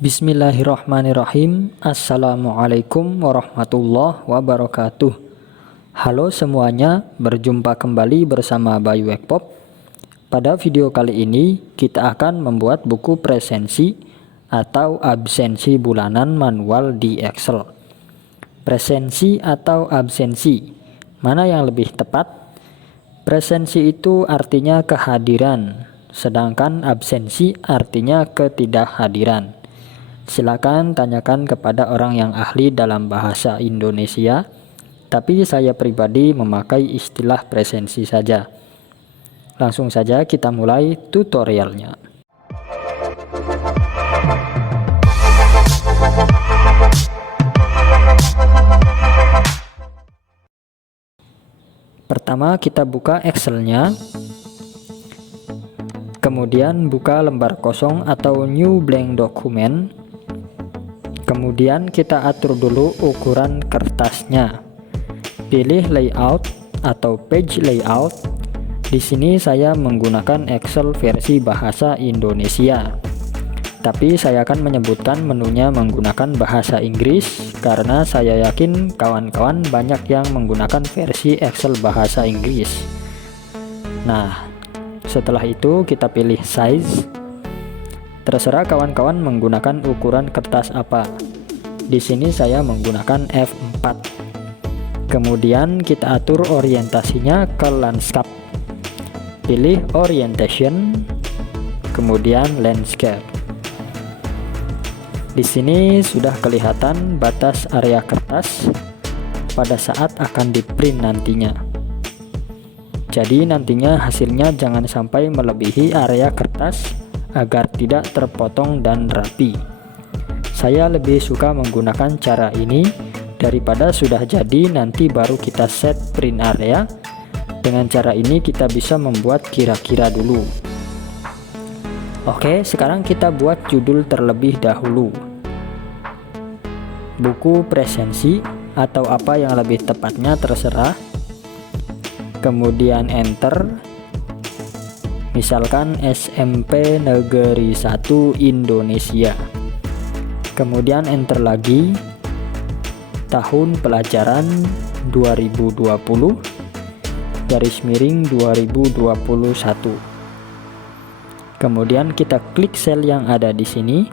Bismillahirrahmanirrahim. Assalamualaikum warahmatullahi wabarakatuh. Halo semuanya, berjumpa kembali bersama Bayu Ekpop. Pada video kali ini kita akan membuat buku presensi atau absensi bulanan manual di Excel. Presensi atau absensi, mana yang lebih tepat? Presensi itu artinya kehadiran, sedangkan absensi artinya ketidakhadiran. Silakan tanyakan kepada orang yang ahli dalam bahasa Indonesia, tapi saya pribadi memakai istilah presensi saja. Langsung saja kita mulai tutorialnya. Pertama kita buka Excel-nya, kemudian buka lembar kosong atau new blank document. Kemudian kita atur dulu ukuran kertasnya. Pilih layout atau page layout. Di sini saya menggunakan Excel versi bahasa Indonesia. Tapi saya akan menyebutkan menunya menggunakan bahasa Inggris karena saya yakin kawan-kawan banyak yang menggunakan versi Excel bahasa Inggris. Nah, setelah itu kita pilih size. Terserah kawan-kawan menggunakan ukuran kertas apa. Di sini saya menggunakan F4. Kemudian kita atur orientasinya ke landscape. Pilih orientation, kemudian landscape. Di sini sudah kelihatan batas area kertas pada saat akan di-print nantinya. Jadi nantinya hasilnya jangan sampai melebihi area kertas agar tidak terpotong dan rapi. Saya lebih suka menggunakan cara ini daripada sudah jadi nanti baru kita set print area. Dengan cara ini kita bisa membuat kira-kira dulu. Oke, sekarang kita buat judul terlebih dahulu. Buku presensi atau apa yang lebih tepatnya terserah. Kemudian enter. Misalkan SMP Negeri 1 Indonesia. Kemudian enter lagi. Tahun pelajaran 2020/2021. Kemudian kita klik sel yang ada di sini.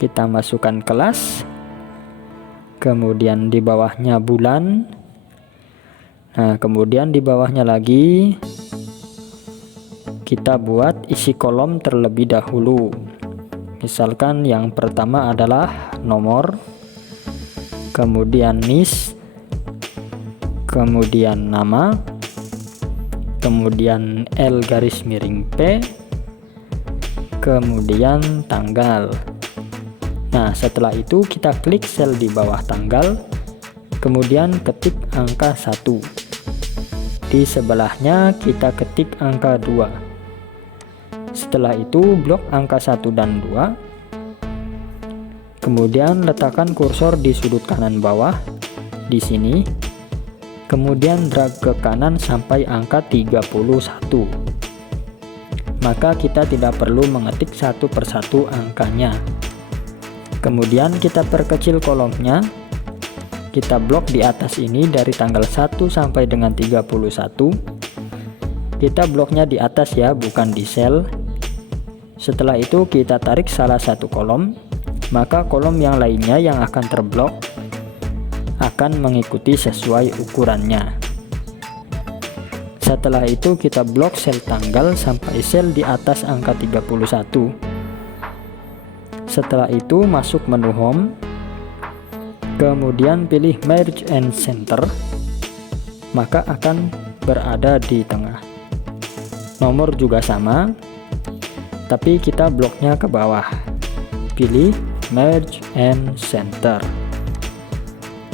Kita masukkan kelas. Kemudian di bawahnya bulan. Nah, kemudian di bawahnya lagi kita buat isi kolom terlebih dahulu. Misalkan yang pertama adalah nomor, kemudian NIS, kemudian nama, kemudian L_P, kemudian tanggal. Nah, setelah itu kita klik sel di bawah tanggal, kemudian ketik angka 1. Di sebelahnya kita ketik angka 2. Setelah itu blok angka 1 dan 2. Kemudian letakkan kursor di sudut kanan bawah di sini. Kemudian drag ke kanan sampai angka 31. Maka kita tidak perlu mengetik satu persatu angkanya. Kemudian kita perkecil kolomnya. Kita blok di atas ini dari tanggal 1 sampai dengan 31. Kita bloknya di atas ya, bukan di sel. Setelah itu kita tarik salah satu kolom, maka kolom yang lainnya yang akan terblok akan mengikuti sesuai ukurannya. Setelah itu kita blok sel tanggal sampai sel di atas angka 31. Setelah itu masuk menu home, kemudian pilih merge and center, maka akan berada di tengah. Nomor juga sama, tapi kita bloknya ke bawah. Pilih merge and center.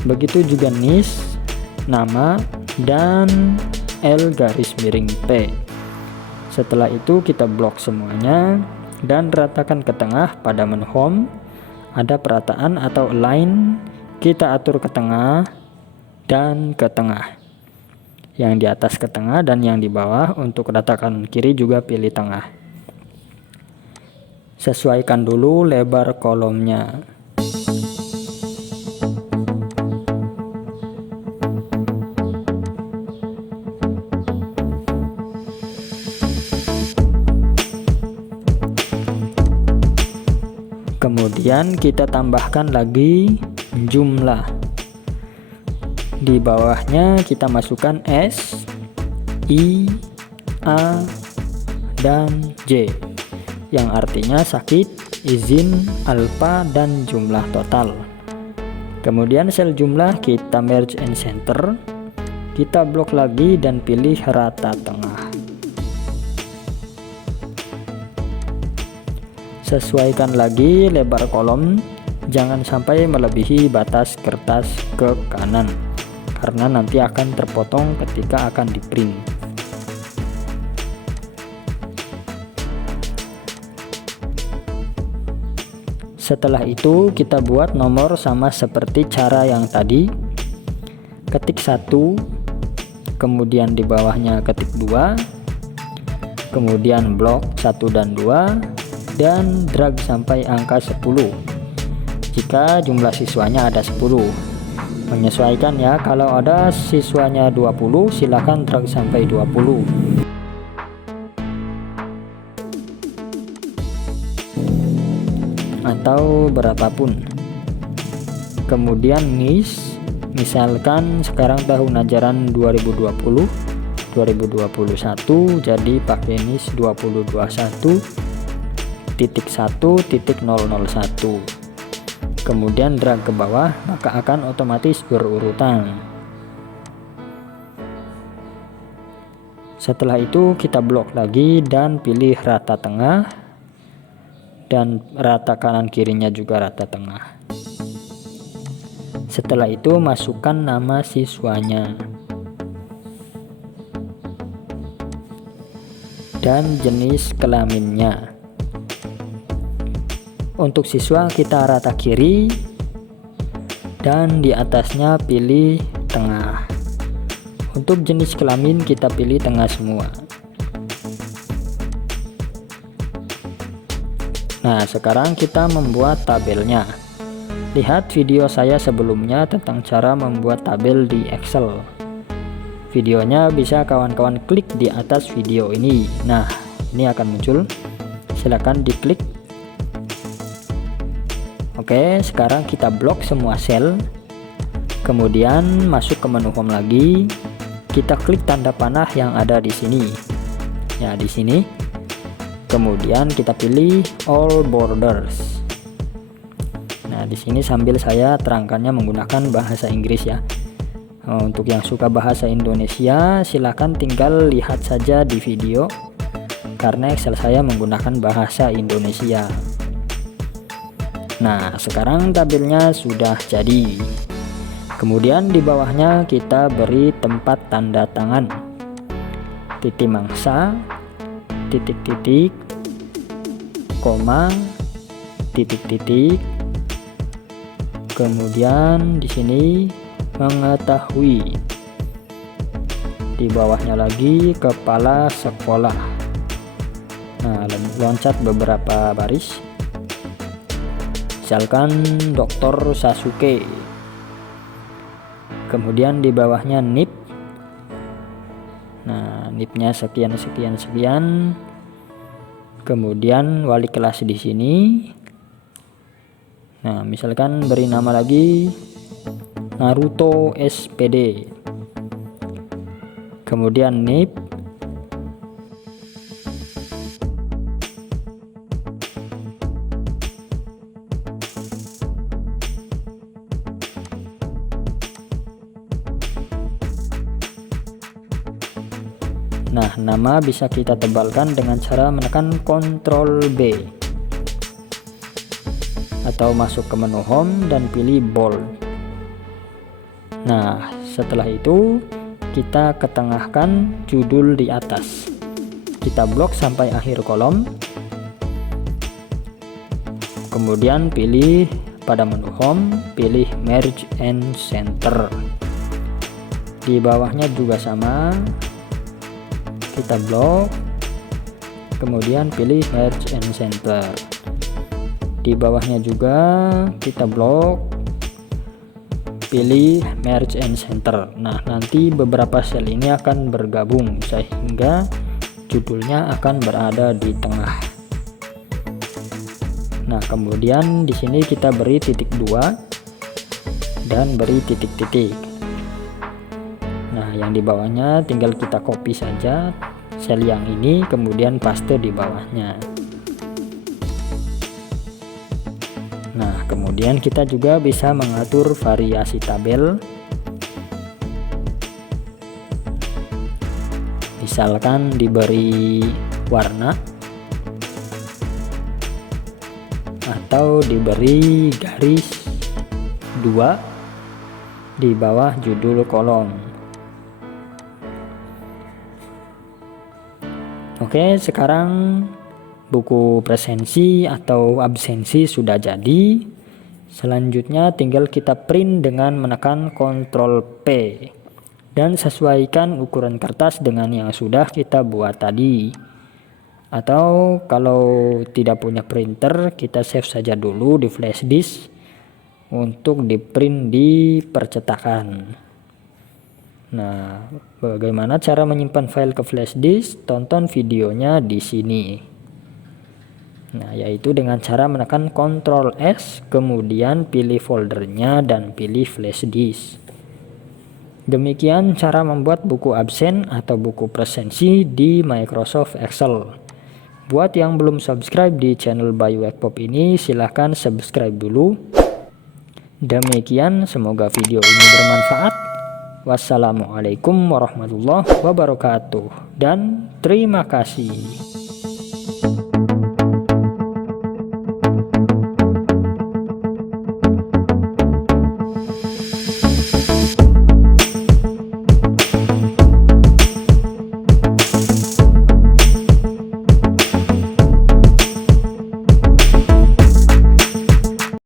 Begitu juga NIS, nama, dan L_P. Setelah itu kita blok semuanya dan ratakan ke tengah. Pada menu home ada perataan atau align, kita atur ke tengah dan ke tengah. Yang di atas ke tengah dan yang di bawah untuk ratakan kiri juga pilih tengah. Sesuaikan dulu lebar kolomnya. Kemudian kita tambahkan lagi jumlah. Di bawahnya kita masukkan S, I, A, dan J, yang artinya sakit, izin, alfa, dan jumlah total. Kemudian sel jumlah kita merge and center, kita blok lagi dan pilih rata tengah. Sesuaikan lagi lebar kolom, jangan sampai melebihi batas kertas ke kanan, karena nanti akan terpotong ketika akan di print. Setelah itu kita buat nomor sama seperti cara yang tadi. Ketik 1, kemudian di bawahnya ketik 2, kemudian blok 1 dan 2, dan drag sampai angka 10 jika jumlah siswanya ada 10. Menyesuaikan ya, kalau ada siswanya 20 silakan drag sampai 20 atau berapapun. Kemudian NIS, misalkan sekarang tahun ajaran 2020 2021, jadi pakai NIS 2021.1.001, kemudian drag ke bawah, maka akan otomatis berurutan. Setelah itu kita blok lagi dan pilih rata tengah, dan rata kanan kirinya juga rata tengah. Setelah itu masukkan nama siswanya dan jenis kelaminnya. Untuk siswa kita rata kiri dan di atasnya pilih tengah. Untuk jenis kelamin kita pilih tengah semua. Nah, sekarang kita membuat tabelnya. Lihat video saya sebelumnya tentang cara membuat tabel di Excel. Videonya bisa kawan-kawan klik di atas video ini. Nah, ini akan muncul. Silakan diklik. Oke, sekarang kita blok semua sel. Kemudian masuk ke menu home lagi. Kita klik tanda panah yang ada di sini. Ya, di sini. Kemudian kita pilih all borders. Nah, di sini sambil saya terangkannya menggunakan bahasa Inggris ya. Untuk yang suka bahasa Indonesia, silakan tinggal lihat saja di video karena Excel saya menggunakan bahasa Indonesia. Nah, sekarang tabelnya sudah jadi. Kemudian di bawahnya kita beri tempat tanda tangan, titik mangsa, titik-titik, koma, titik-titik. Kemudian di sini mengetahui. Di bawahnya lagi kepala sekolah. Nah, loncat beberapa baris. Misalkan Dr. Sasuke. Kemudian di bawahnya NIP. Nah, NIP-nya sekian. Kemudian wali kelas di sini. Nah, misalkan beri nama lagi Naruto SPD. Kemudian NIP. Nah, nama bisa kita tebalkan dengan cara menekan Ctrl B atau masuk ke menu home dan pilih bold. Nah, setelah itu kita ketengahkan judul di atas. Kita blok sampai akhir kolom. Kemudian pilih pada menu home, pilih merge and center. Di bawahnya juga sama. Kita blok, kemudian pilih merge and center. Di bawahnya juga kita blok, pilih merge and center. Nah, nanti beberapa sel ini akan bergabung sehingga judulnya akan berada di tengah. Nah, kemudian di sini kita beri titik 2 dan beri titik-titik. Nah, yang di bawahnya tinggal kita copy saja sel yang ini, kemudian paste di bawahnya. Nah, kemudian kita juga bisa mengatur variasi tabel. Misalkan diberi warna atau diberi garis 2 di bawah judul kolom. Oke, sekarang buku presensi atau absensi sudah jadi. Selanjutnya tinggal kita print dengan menekan Ctrl P dan sesuaikan ukuran kertas dengan yang sudah kita buat tadi. Atau kalau tidak punya printer, kita save saja dulu di flash disk untuk di print di percetakan. Nah, bagaimana cara menyimpan file ke flash disk? Tonton videonya di sini. Nah, yaitu dengan cara menekan Ctrl S, kemudian pilih foldernya dan pilih flash disk. Demikian cara membuat buku absen atau buku presensi di Microsoft Excel. Buat yang belum subscribe di channel Bayu Ekpop ini, silahkan subscribe dulu. Demikian, semoga video ini bermanfaat. Wassalamualaikum warahmatullahi wabarakatuh dan terima kasih.